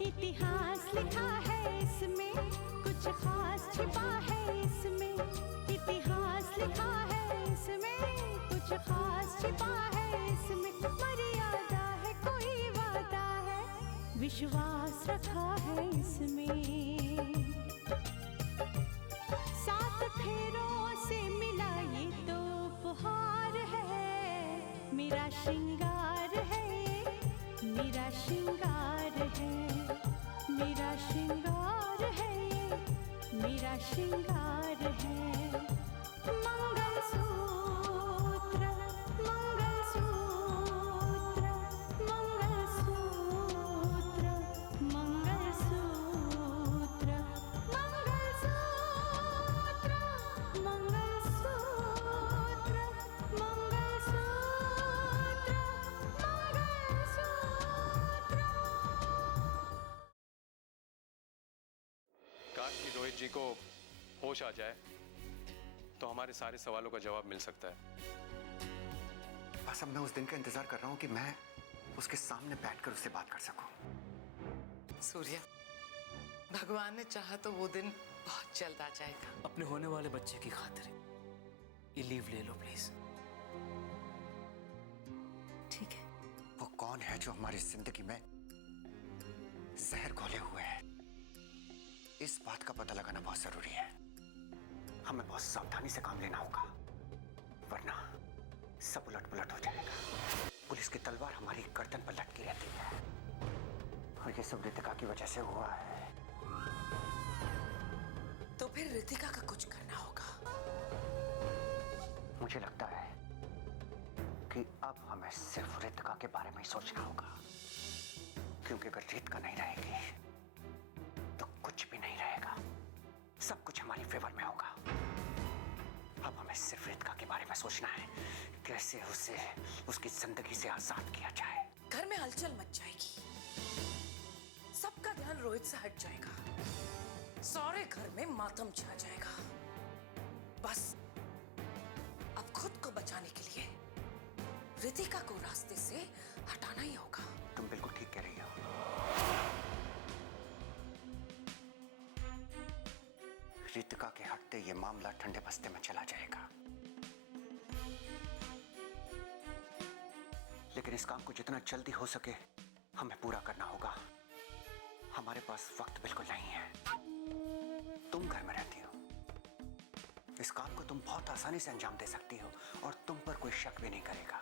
इतिहास लिखा है इसमें, कुछ खास छिपा है इसमें। इतिहास लिखा है इसमें, कुछ खास छिपा है इसमें। मर्यादा है, कोई वादा है, विश्वास रखा है इसमें। सात फेरों से मिला ये तो उपहार है, मेरा श्रृंगार है, मेरा श्रृंगार है, मेरा श्रृंगार है, मेरा श्रृंगार है। मंगलसूत्र, मंगलसूत्र, मंगलसूत्र, मंगलसूत्र, मंगलसूत्र, मंगलसूत्र, मंगलसूत्र। काश कि रोहित जी को होश आ जाए तो हमारे सारे सवालों का जवाब मिल सकता है। बस अब मैं उस दिन का इंतजार कर रहा हूं कि मैं उसके सामने बैठकर उससे बात कर सकूं। सूर्या, भगवान ने चाहा तो वो दिन बहुत जल्द आ जाएगा। अपने होने वाले बच्चे की खातिर ये लीव ले लो प्लीज। ठीक है। वो कौन है जो हमारी जिंदगी में जहर घोले हुए है? इस बात का पता लगाना बहुत जरूरी है। हमें बहुत सावधानी से काम लेना होगा, वरना सब उलट पुलट हो जाएगा। पुलिस की तलवार हमारी गर्दन पर लटकी रहती है, और ये सब रितिका की वजह से हुआ है। तो फिर रितिका का कुछ करना होगा। मुझे लगता है कि अब हमें सिर्फ रितिका के बारे में ही सोचना होगा, क्योंकि अगर रितिका नहीं रहेगी तो कुछ भी नहीं रहेगा। सब कुछ हमारी फेवर में होगा। अब हमें सिर्फ रितिका के बारे में सोचना है, कैसे उसे उसकी जिंदगी से आजाद किया जाए। घर में हलचल मच जाएगी, सबका ध्यान रोहित से हट जाएगा, सारे घर में मातम छा जाएगा। बस अब खुद को बचाने के लिए रितिका को रास्ते से हटाना ही होगा। तुम बिल्कुल ठीक कह रही हो। रितिका के हटते ये मामला ठंडे बस्ते में चला जाएगा, लेकिन इस काम को जितना जल्दी हो सके हमें पूरा करना होगा। हमारे पास वक्त बिल्कुल नहीं है। तुम घर में रहती हो, इस काम को तुम बहुत आसानी से अंजाम दे सकती हो, और तुम पर कोई शक भी नहीं करेगा।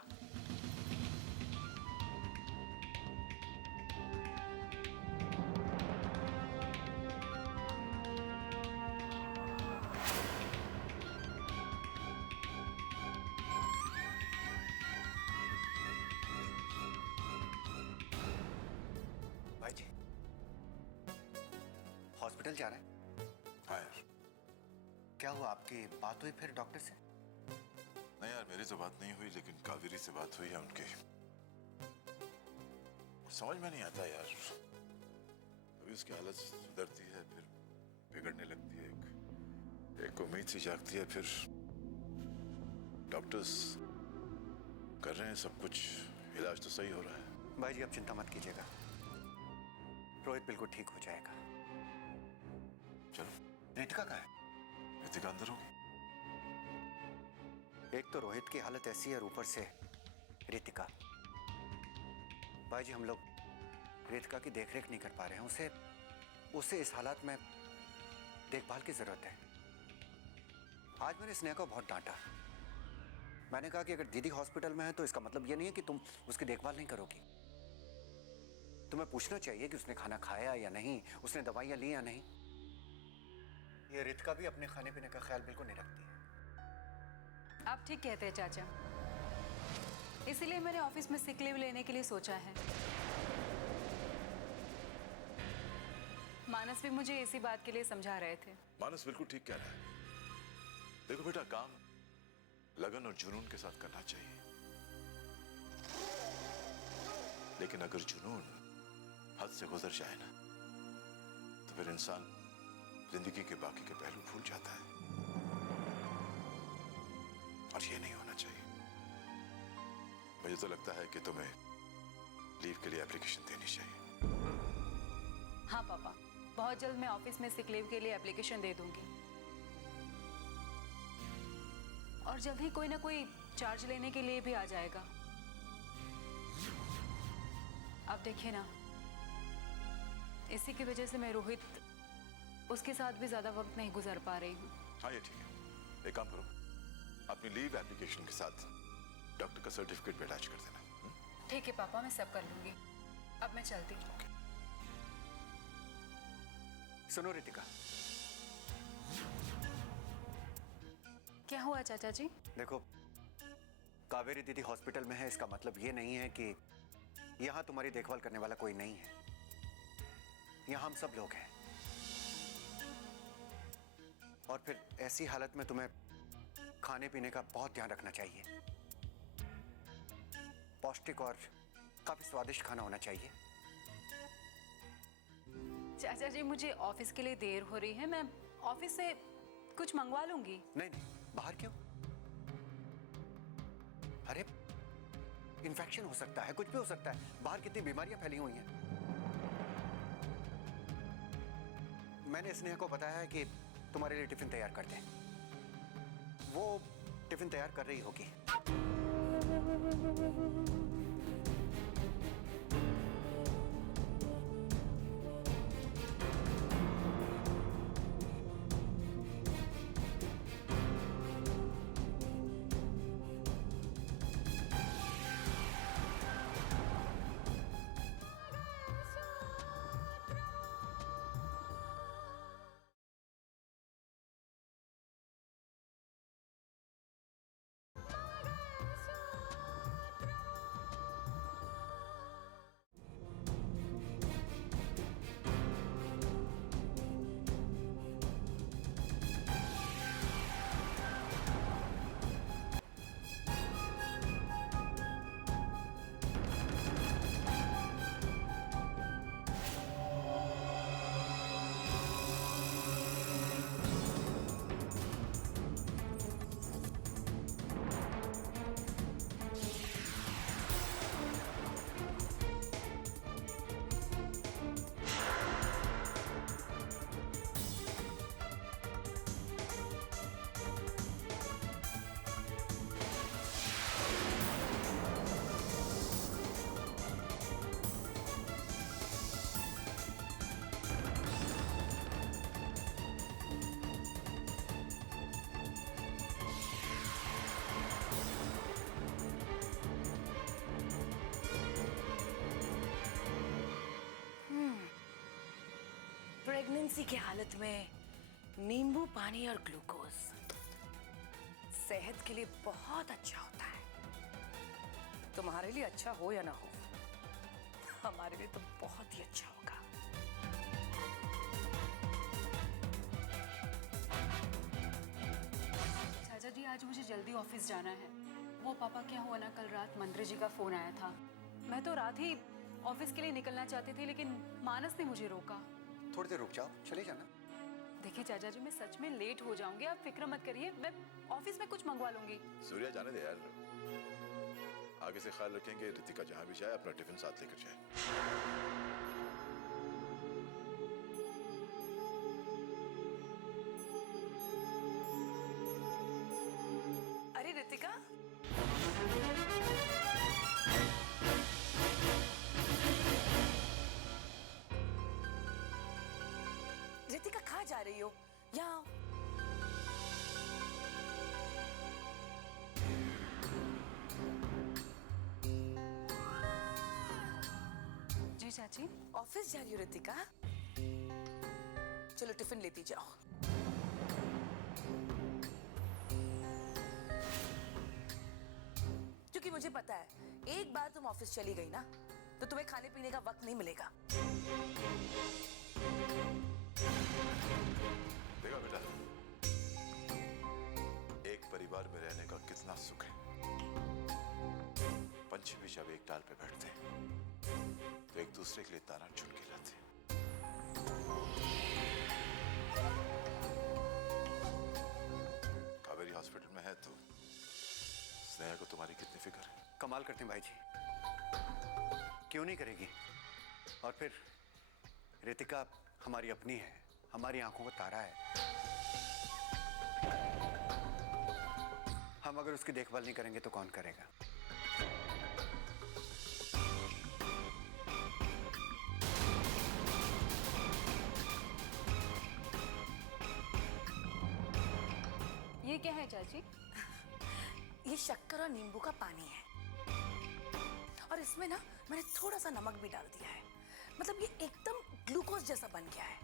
भाई जी, हॉस्पिटल जा रहे हैं? हाँ यार। क्या हुआ, आपकी बात हुई फिर डॉक्टर से? नहीं यार, मेरी तो बात नहीं हुई, लेकिन कावेरी से बात हुई है उनकी। समझ में नहीं आता यार, अभी उसकी हालत सुधरती है, फिर बिगड़ने लगती है। एक उम्मीद सी जागती है, फिर डॉक्टर्स कर रहे हैं सब कुछ, इलाज तो सही हो रहा है। भाई जी, आप चिंता मत कीजिएगा, रोहित बिल्कुल ठीक हो जाएगा। चलो। रितिका कहाँ है? रितिका अंदर होगी। एक तो रोहित की हालत ऐसी है, और ऊपर से रितिका। भाई जी, हम लोग रितिका की देखरेख नहीं कर पा रहे हैं। उसे इस हालात में देखभाल की जरूरत है। आज मैंने स्नेहा को बहुत डांटा। मैंने कहा कि अगर दीदी हॉस्पिटल में है तो इसका मतलब ये नहीं है कि तुम उसकी देखभाल नहीं करोगी। तुम्हें पूछना चाहिए कि उसने खाना खाया या नहीं, उसने दवाइयां ली या नहीं। ये रितिका भी अपने खाने पीने का ख्याल बिल्कुल नहीं रखती है। आप ठीक कहते हैं चाचा, इसीलिए मैंने ऑफिस में सिक लीव लेने के लिए सोचा है। मानस भी मुझे इसी बात के लिए समझा रहे थे। मानस बिल्कुल ठीक कह रहा है। देखो बेटा, काम लगन और जुनून के साथ करना चाहिए, लेकिन अगर जुनून हद से गुजर जाए ना, तो फिर इंसान जिंदगी के बाकी के पहलू भूल जाता है, और ये नहीं होना चाहिए। मुझे तो लगता है कि तुम्हें लीव के लिए एप्लीकेशन देनी चाहिए। हाँ पापा, बहुत जल्द मैं ऑफिस में सिक लीव के लिए एप्लीकेशन दे दूंगी और जल्द ही कोई ना कोई चार्ज लेने के लिए भी आ जाएगा। अब देखिए ना, इसी की वजह से मैं रोहित उसके साथ भी ज्यादा वक्त नहीं गुजार पा रही हूँ। हाँ ये ठीक है, एक काम करो, अपनी लीव एप्लीकेशन के साथ डॉक्टर का सर्टिफिकेट भी अटैच कर देना। ठीक है पापा, मैं सब कर लूंगी। अब मैं चलती हूँ। सुनो रितिका, क्या हुआ चाचा जी? देखो, कावेरी दीदी हॉस्पिटल में है, इसका मतलब ये नहीं है कि यहां तुम्हारी देखभाल करने वाला कोई नहीं है। यहां हम सब लोग हैं। और फिर ऐसी हालत में तुम्हें खाने पीने का बहुत ध्यान रखना चाहिए। पौष्टिक और काफी स्वादिष्ट खाना होना चाहिए। चाचा जी, मुझे ऑफिस के लिए देर हो रही है, मैं ऑफिस से कुछ मंगवा लूंगी। नहीं नहीं, बाहर क्यों? अरे इन्फेक्शन हो सकता है, कुछ भी हो सकता है। बाहर कितनी बीमारियां फैली हुई हैं। मैंने स्नेहा को बताया है कि तुम्हारे लिए टिफिन तैयार कर दें। वो टिफिन तैयार कर रही होगी। प्रेगनेंसी की हालत में नींबू पानी और ग्लूकोज सेहत के लिए बहुत अच्छा होता है। तुम्हारे लिए अच्छा हो या ना हो, हमारे लिए तो बहुत ही अच्छा होगा। चाचा जी, आज मुझे जल्दी ऑफिस जाना है। वो पापा, क्या हुआ ना, कल रात मंत्री जी का फोन आया था। मैं तो रात ही ऑफिस के लिए निकलना चाहती थी, लेकिन मानस ने मुझे रोका। थोड़ी देर रुक जाओ, चले जाना। देखिए चाचा जी, मैं सच में लेट हो जाऊंगी, आप फिक्र मत करिए, मैं ऑफिस में कुछ मंगवा लूंगी। सूर्या जाने दे यार, आगे से ख्याल रखेंगे रितिका जहां भी जाए अपना टिफिन साथ लेकर जाए। अरे रितिका, रितिका कहाँ जा रही हो? यहाँ आओ। जी चाची। ऑफिस जा रही हो रितिका? चलो टिफिन लेती जाओ। क्योंकि मुझे पता है, एक बार तुम ऑफिस चली गई ना, तो तुम्हें खाने पीने का वक्त नहीं मिलेगा। देखा बेटा, एक परिवार में रहने का कितना सुख है। पंछी भी जब एक डाल पे बैठते हैं तो एक दूसरे के लिए दाना चुन के लाते हैं। कावेरी हॉस्पिटल में है तो स्नेहा को तुम्हारी कितनी फिक्र है। कमाल करते हैं भाई जी, क्यों नहीं करेगी? और फिर रितिका हमारी अपनी है, हमारी आंखों का तारा है। हम अगर उसकी देखभाल नहीं करेंगे तो कौन करेगा? ये क्या है चाची? ये शक्कर और नींबू का पानी है और इसमें ना मैंने थोड़ा सा नमक भी डाल दिया है। मतलब ये एकदम ग्लूकोज जैसा बन गया है।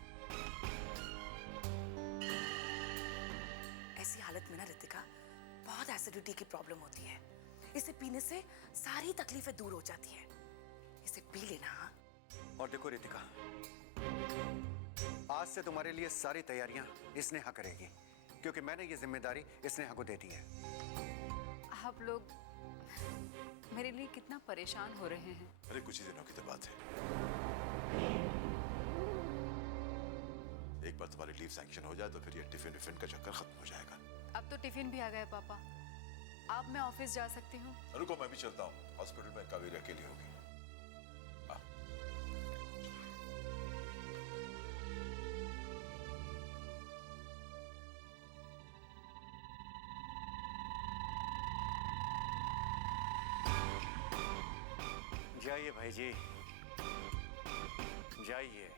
ऐसी हालत में ना रितिका बहुत एसिडिटी की प्रॉब्लम होती है। इसे पीने से सारी तकलीफें दूर हो जाती है। इसे पी लेना। हाँ? और देखो रितिका, आज से तुम्हारे लिए सारी तैयारियां स्नेहा करेगी, क्योंकि मैंने ये जिम्मेदारी स्नेहा को दे दी है। आप लोग मेरे लिए कितना परेशान हो रहे हैं। अरे कुछ ही दिनों की तो बात है। एक बार तुम्हारी लीव सैंक्शन हो जाए तो फिर ये टिफिन विफिन का चक्कर खत्म हो जाएगा। अब तो टिफिन भी आ गया पापा। अब मैं ऑफिस जा सकती हूँ? रुको, मैं भी चलता हूँ। हॉस्पिटल में कावेरी अकेली होगी। जाइए भाई जी, जाइए,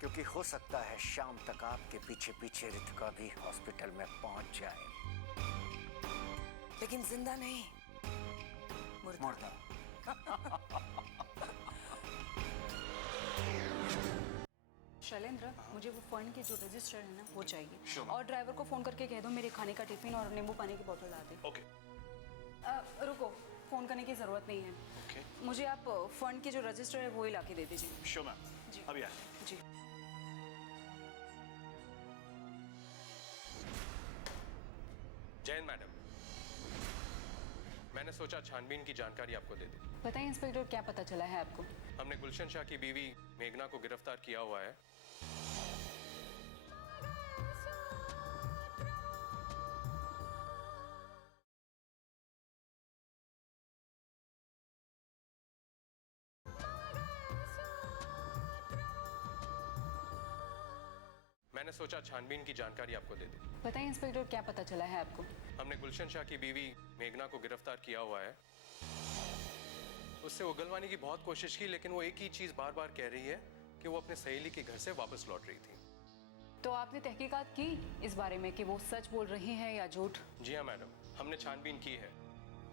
क्योंकि हो सकता है शाम तक आपके पीछे पीछे रितिका भी हॉस्पिटल में पहुंच जाए। लेकिन जिंदा नहीं, मुर्दा। शैलेंद्र, मुझे वो फंड के जो रजिस्टर है ना वो चाहिए। और ड्राइवर को फोन करके कह दो मेरे खाने का टिफिन और नींबू पानी की बोतल ला दे। ओके। रुको, फोन करने की जरूरत नहीं है। ओके। मुझे आप फंड के जो रजिस्टर है वो ही ला के दे दीजिए। Sure ma'am. जी। अभी आए। जी। जैन मैडम, मैंने सोचा छानबीन की जानकारी आपको दे दूं। बताइए इंस्पेक्टर, क्या पता चला है आपको? हमने गुलशन शाह की बीवी मेघना को गिरफ्तार किया हुआ है। मैंने सोचा छानबीन की जानकारी आपको दे दूं। बताइए इंस्पेक्टर, क्या पता चला है आपको? हमने गुलशन शाह की बीवी मेघना को गिरफ्तार किया हुआ है। उससे उगलवाने की बहुत कोशिश की, लेकिन वो एक ही चीज बार बार कह रही है कि वो अपने सहेली के घर से वापस लौट रही थी। तो आपने तहकीकात की इस बारे में कि वो सच बोल रही है या झूठ? जी हाँ मैडम, हमने छानबीन की है।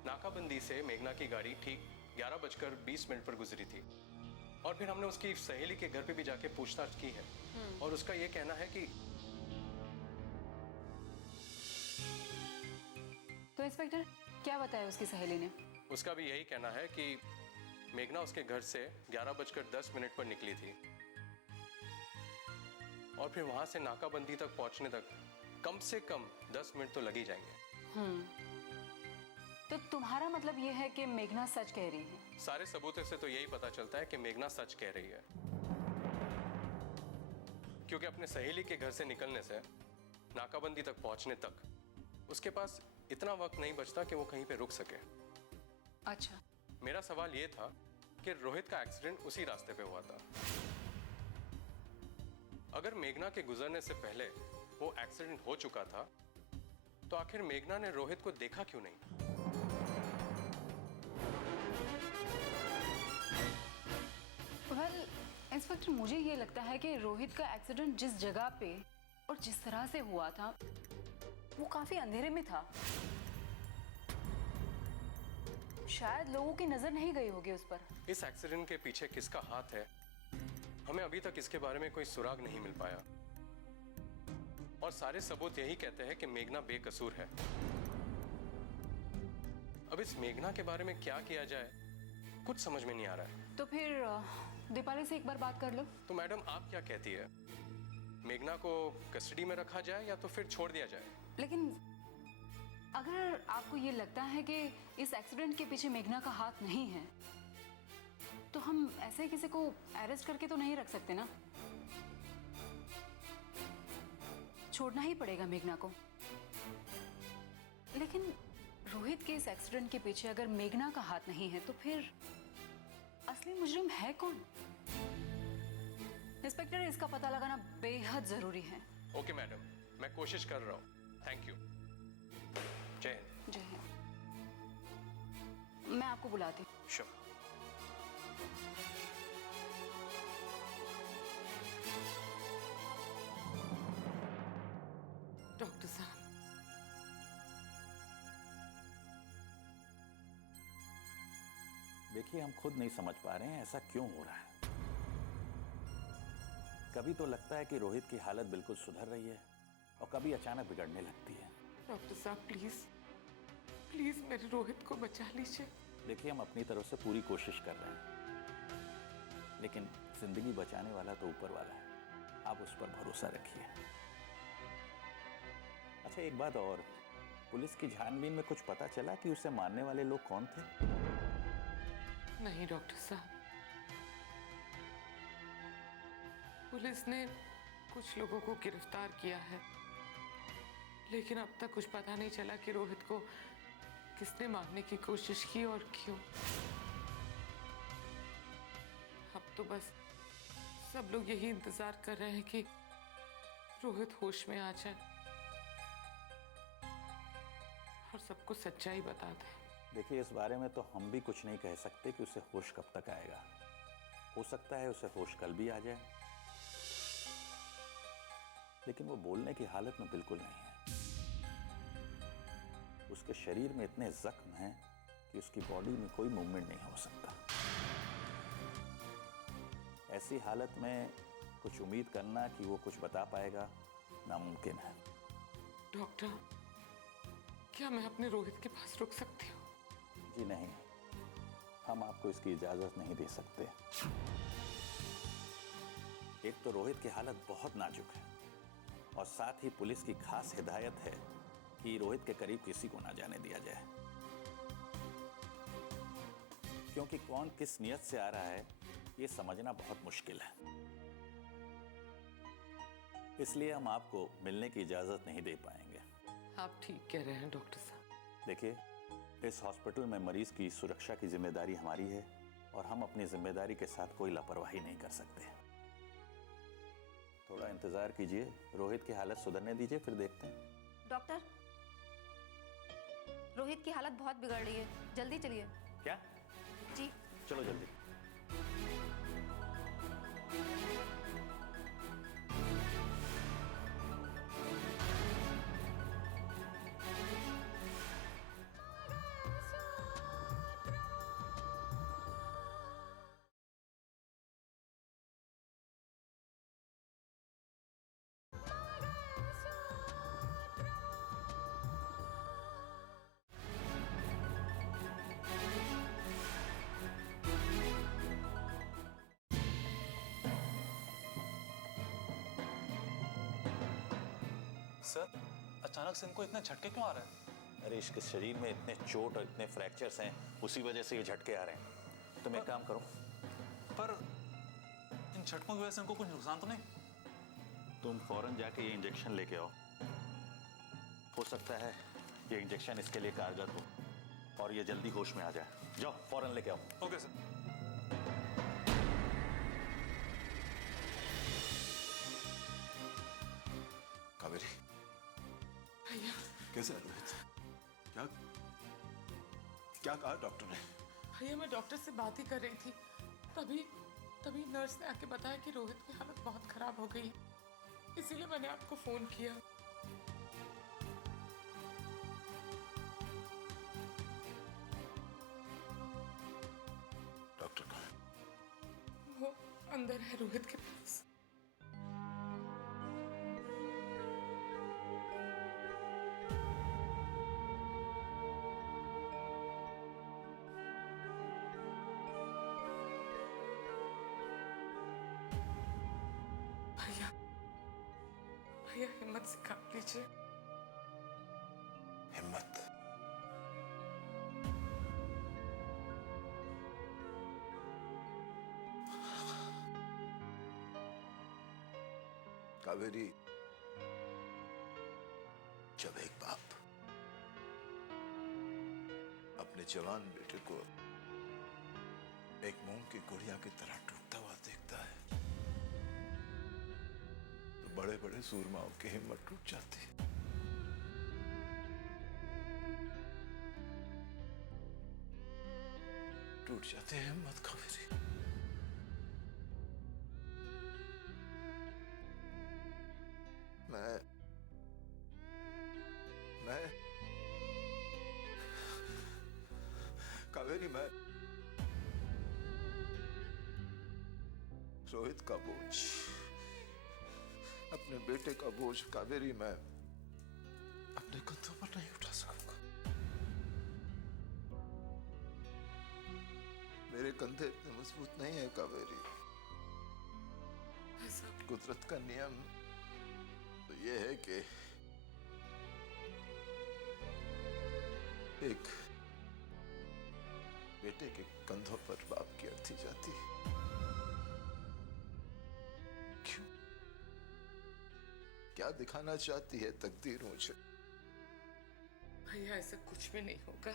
नाकाबंदी से मेघना की गाड़ी ठीक 11:20 पर गुजरी थी और फिर हमने उसकी सहेली के घर पे भी जाके पूछताछ की है और उसका ये कहना है कि तो इंस्पेक्टर, क्या बताया उसकी सहेली ने? उसका भी यही कहना है कि मेघना उसके घर से 11:10 पर निकली थी और फिर वहां से नाकाबंदी तक पहुंचने तक कम से कम 10 मिनट तो लग ही जाएंगे। तो तुम्हारा मतलब ये है कि मेघना सच कह रही है? सारे सबूतों से तो यही पता चलता है कि मेघना सच कह रही है, क्योंकि अपने सहेली के घर से निकलने से नाकाबंदी तक पहुंचने तक उसके पास इतना वक्त नहीं बचता कि वो कहीं पे रुक सके। अच्छा। मेरा सवाल ये था कि रोहित का एक्सीडेंट उसी रास्ते पे हुआ था। अगर मेघना के गुजरने से पहले वो एक्सीडेंट हो चुका था तो आखिर मेघना ने रोहित को देखा क्यों नहीं? वेल इंस्पेक्टर, मुझे ये लगता है कि रोहित का एक्सीडेंट जिस जगह पे और जिस तरह से हुआ था वो काफी अंधेरे में था। शायद लोगों की नजर नहीं गई होगी उस पर। इस एक्सीडेंट के पीछे किसका हाथ है, हमें अभी तक इसके बारे में कोई सुराग नहीं मिल पाया और सारे सबूत यही कहते हैं कि मेघना बेकसूर है। अब इस मेघना के बारे में क्या किया जाए कुछ समझ में नहीं आ रहा है। तो फिर दीपाली से एक बार बात कर लो। तो मैडम आप क्या कहती है, मेघना को कस्टडी में रखा जाए या तो फिर छोड़ दिया जाए? लेकिन अगर आपको ये लगता है कि इस एक्सीडेंट के पीछे मेघना का हाथ नहीं है तो हम ऐसे किसी को अरेस्ट करके तो नहीं रख सकते ना। छोड़ना ही पड़ेगा मेघना को। लेकिन रोहित के इस एक्सीडेंट के पीछे अगर मेघना का हाथ नहीं है तो फिर असली मुजरिम है कौन? इंस्पेक्टर, इसका पता लगाना बेहद जरूरी है। ओके मैडम, मैं कोशिश कर रहा हूँ। Thank you. जय हिंद। जय हिंद। मैं आपको बुलाती हूँ। श्योर। डॉक्टर साहब, देखिए, हम खुद नहीं समझ पा रहे हैं ऐसा क्यों हो रहा है। कभी तो लगता है कि रोहित की हालत बिल्कुल सुधर रही है और कभी अचानक बिगड़ने लगती है। डॉक्टर साहब प्लीज प्लीज मेरे रोहित को बचा लीजिए। देखिए, हम अपनी तरफ से पूरी कोशिश कर रहे हैं, लेकिन जिंदगी बचाने वाला तो ऊपर वाला है। आप उस पर भरोसा रखिए। अच्छा, एक बात और, पुलिस की छानबीन में कुछ पता चला कि उसे मारने वाले लोग कौन थे? नहीं डॉक्टर साहब, पुलिस ने कुछ लोगों को गिरफ्तार किया है, लेकिन अब तक कुछ पता नहीं चला कि रोहित को किसने मारने की कोशिश की और क्यों। अब तो बस सब लोग यही इंतजार कर रहे हैं कि रोहित होश में आ जाए और सबको सच्चाई बता दे। देखिए, इस बारे में तो हम भी कुछ नहीं कह सकते कि उसे होश कब तक आएगा। हो सकता है उसे होश कल भी आ जाए, लेकिन वो बोलने की हालत में बिल्कुल नहीं है। उसके शरीर में इतने जख्म हैं कि उसकी बॉडी में कोई मूवमेंट नहीं हो सकता। ऐसी हालत में कुछ उम्मीद करना कि वो कुछ बता पाएगा नामुमकिन है। डॉक्टर, क्या मैं अपने रोहित के पास रुक सकती हूँ? जी नहीं, हम आपको इसकी इजाजत नहीं दे सकते। एक तो रोहित की हालत बहुत नाजुक है और साथ ही पुलिस की खास हिदायत है कि रोहित के करीब किसी को ना जाने दिया जाए, क्योंकि कौन किस नियत से आ रहा है ये समझना बहुत मुश्किल है। इसलिए हम आपको मिलने की इजाजत नहीं दे पाएंगे। आप ठीक कह रहे हैं डॉक्टर साहब। देखिए, इस हॉस्पिटल में मरीज की सुरक्षा की जिम्मेदारी हमारी है और हम अपनी जिम्मेदारी के साथ कोई लापरवाही नहीं कर सकते। थोड़ा इंतजार कीजिए, रोहित की हालत सुधरने दीजिए, फिर देखते हैं। डॉक्टर, रोहित की हालत बहुत बिगड़ रही है, जल्दी चलिए। क्या? जी। चलो जल्दी। सर, अचानक से इनको इतने झटके क्यों आ रहे हैं? अरे, इसके शरीर में इतने चोट और इतने फ्रैक्चर्स हैं, उसी वजह से ये झटके आ रहे हैं। तुम एक काम करो, पर इन झटकों की वजह से इनको कुछ नुकसान तो नहीं? तुम फौरन जाके ये इंजेक्शन लेके आओ। हो सकता है ये इंजेक्शन इसके लिए कारगर हो और ये जल्दी होश में आ जाए। जाओ, फौरन लेके आओ। Okay sir. कावेरी, भैया, कैसे है रोहित? क्या क्या कहा डॉक्टर ने? भैया मैं डॉक्टर से बात ही कर रही थी, तभी नर्स ने आके बताया कि रोहित की हालत बहुत खराब हो गई, इसीलिए मैंने आपको फोन किया। डॉक्टर कहाँ है? वो अंदर है रोहित के पास। भैया हिम्मत से काम लीजिए। हिम्मत? कावेरी, जब एक बाप अपने जवान बेटे को एक मोम की गुड़िया की तरह टूटता हुआ देखता है तो बड़े बड़े सूरमाओं की हिम्मत टूट जाती है। टूट जाती है हिम्मत कावेरी। मैं कावेरी, मैं रोहित का बोझ, अपने बेटे का बोझ कावेरी मैं अपने कंधों पर नहीं उठा सकूंगा। मेरे कंधे इतने मजबूत नहीं है कावेरी। कुदरत का नियम तो ये है कि एक बेटे के कंधों पर बाप की अर्थी जाती है। क्यों? क्या दिखाना चाहती है तकदीर मुझे? भैया ऐसा कुछ भी नहीं होगा।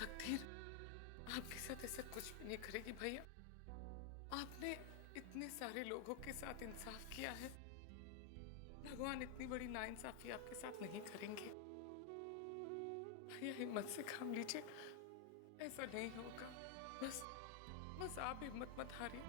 तकदीर आपके साथ ऐसा कुछ भी नहीं करेगी भैया। आपने इतने सारे लोगों के साथ इंसाफ किया है, भगवान इतनी बड़ी नाइंसाफी आपके साथ नहीं करेंगे। भैया हिम्मत से काम लीजिए, ऐसा नहीं होगा। बस आप हिम्मत मत हारिए।